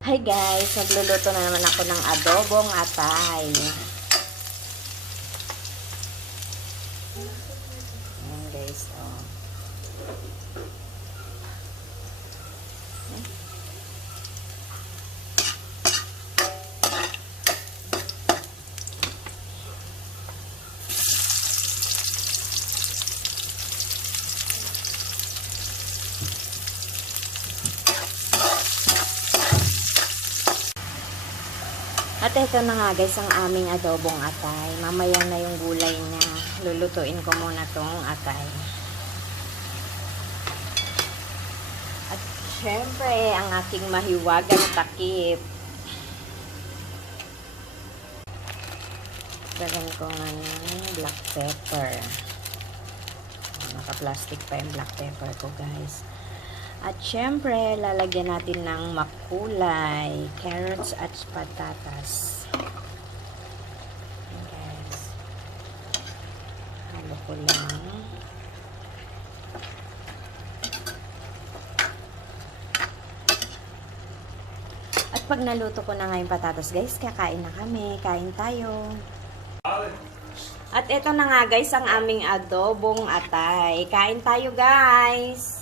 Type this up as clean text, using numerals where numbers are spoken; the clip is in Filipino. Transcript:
Hi guys, magluluto na naman ako ng adobong atay. Ayan guys, oh. At ito na nga guys ang aming adobong atay. Mamaya na yung gulay niya. Lulutuin ko muna tong atay. At syempre ang aking mahiwagang takip. Dagan ko nga ng black pepper. Naka-plastic pa yung black pepper ko guys. At syempre, lalagyan natin ng makulay, carrots at patatas. Ayan guys. Halo ko lang. At pag naluto ko na nga yung patatas guys, kakain na kami. Kain tayo. At ito na nga guys, ang aming adobong atay. Kain tayo guys.